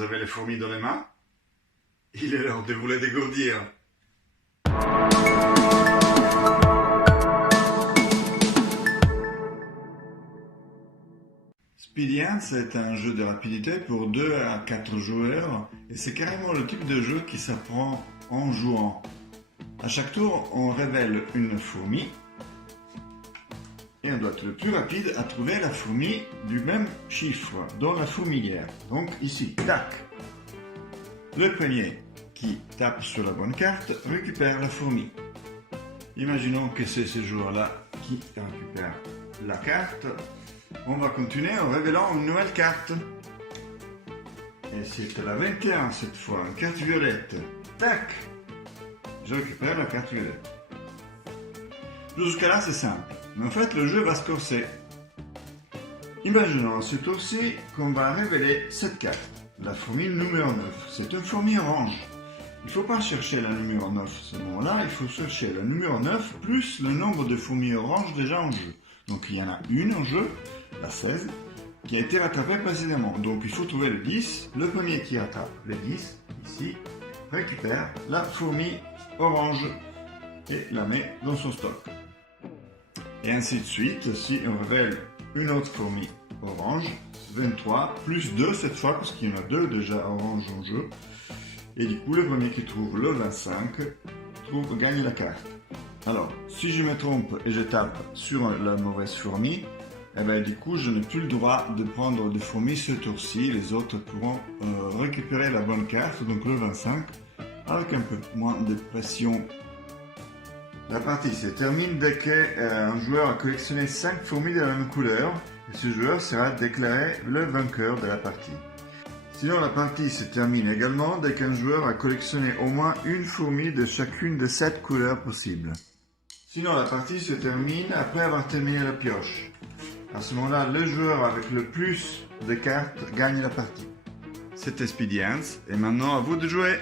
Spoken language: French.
vous avez les fourmis dans les mains, il est l'heure de vous les dégourdir. Speedy Ants est un jeu de rapidité pour 2 à 4 joueurs et c'est carrément le type de jeu qui s'apprend en jouant. À chaque tour, on révèle une fourmi et on doit être le plus rapide à trouver la fourmi du même chiffre dans la fourmilière. Donc ici, tac. Le premier qui tape sur la bonne carte récupère la fourmi. Imaginons que c'est ce joueur-là qui récupère la carte. On va continuer en révélant une nouvelle carte. Et c'est la 21 cette fois, une carte violette. Tac! Je récupère la carte violette. Jusqu'à là c'est simple, mais en fait le jeu va se corser. Imaginons ce tour-ci qu'on va révéler cette carte, la fourmi numéro 9. C'est une fourmi orange. Il ne faut pas chercher la numéro 9 à ce moment-là, il faut chercher la numéro 9 plus le nombre de fourmis oranges déjà en jeu. Donc il y en a une en jeu, la 16, qui a été rattrapée précédemment. Donc il faut trouver le 10. Le premier qui rattrape le 10, ici, récupère la fourmi orange et la met dans son stock. Et ainsi de suite, si on révèle une autre fourmi orange, 23, plus 2 cette fois, parce qu'il y en a 2 déjà orange en jeu. Et du coup, le premier qui trouve le 25 gagne la carte. Alors, si je me trompe et je tape sur la mauvaise fourmi, eh ben, du coup, je n'ai plus le droit de prendre de fourmis ce tour-ci. Les autres pourront récupérer la bonne carte, donc le 25, avec un peu moins de pression. La partie se termine dès qu'un joueur a collectionné 5 fourmis de la même couleur, et ce joueur sera déclaré le vainqueur de la partie. Sinon, la partie se termine également dès qu'un joueur a collectionné au moins une fourmi de chacune de 7 couleurs possibles. Sinon, la partie se termine après avoir terminé la pioche. À ce moment-là, le joueur avec le plus de cartes gagne la partie. C'était Speedy Ants, et maintenant à vous de jouer!